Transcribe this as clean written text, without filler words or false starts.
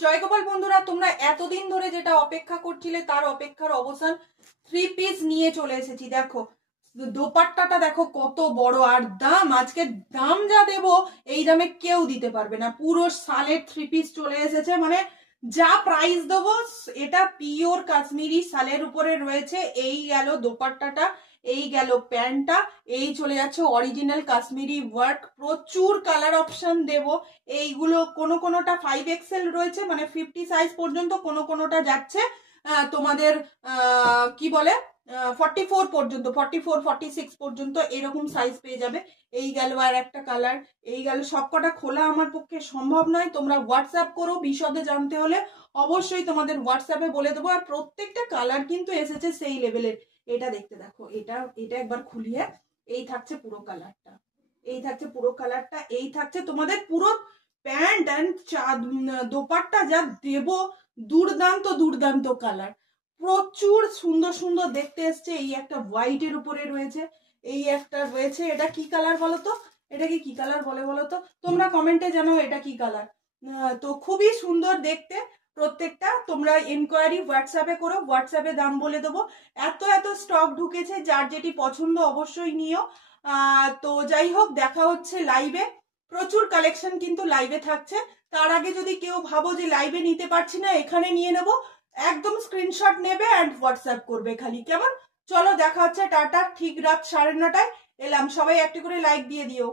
জয়গোপাল বন্ধুরা, তোমরা এতদিন ধরে যেটা অপেক্ষা করছিলে তার অপেক্ষার অবসান। 3 পিস নিয়ে চলে এসেছি। দেখো দোপাট্টাটা দেখো কত বড়, আর দাম আজকে দাম যা দেব এই দামে কেউ দিতে পারবে না। পুরো শালের 3 পিস চলে এসেছে, মানে যা প্রাইস দেবো এটা পিওর কাশ্মীরি শালের উপরে রয়েছে। এই গেল দোপাট্টাটা, এই গেল প্যান্টটা, এই চলে যাচ্ছে অরিজিনাল কাশ্মীরি ওয়ার্ক। প্রচুর কালার অপশন দেব। এইগুলো কোনো কোনোটা 5XL রয়েছে, মানে 50 সাইজ পর্যন্ত, কোনো কোনোটা যাচ্ছে তোমাদের কি বলে 44 পর্যন্ত, 44 46 পর্যন্ত এরকম সাইজ পেয়ে যাবে। এই গেল আর একটা কালার, এই গেল। সবকটা খোলা আমার পক্ষে সম্ভব নয়, তোমরা হোয়াটসঅ্যাপ করো বিশদে জানতে হলে। অবশ্যই তোমাদের হোয়াটসঅ্যাপে বলে দেবো। আর প্রত্যেকটা কালার কিন্তু এসেছে সেই লেভেলের। এটা দেখতে দেখো, এটা এটা একবার খুলিয়ে, এই থাকছে পুরো কালারটা, এই থাকছে পুরো কালারটা, এই থাকছে তোমাদের পুরো প্যান্ট অ্যান্ড দোপাট্টা যা দেব, দুর্দান্ত দুর্দান্ত কালার। প্রচুর সুন্দর সুন্দর দেখতে এসছে। এই একটা হোয়াইটের উপরে রয়েছে, এই একটা রয়েছে। এটা কি কালার বলো তো, এটাকে কি কালার বলে বলো তো, তোমরা কমেন্টে জানাও এটা কি কালার। তো খুবই সুন্দর দেখতে প্রত্যেকটা। তোমরা এনকোয়ারি হোয়াটসঅ্যাপে করো, হোয়াটসঅ্যাপে দাম বলে দেবো। এত এত স্টক ঢুকেছে, যার যেটি পছন্দ অবশ্যই নিও। তো যাই হোক, দেখা হচ্ছে লাইভে। প্রচুর কালেকশন কিন্তু লাইভে থাকছে। তার আগে যদি কেউ ভাবো যে লাইভে নিতে পারছি না, এখানে নিয়ে নেবো, একদম স্ক্রিনশট নেবে অ্যান্ড হোয়াটসঅ্যাপ করবে খালি, কেমন? চলো দেখা হচ্ছে, টাটা। ঠিক রাত 9:30 এলাম। সবাই একটি করে লাইক দিয়ে দিও।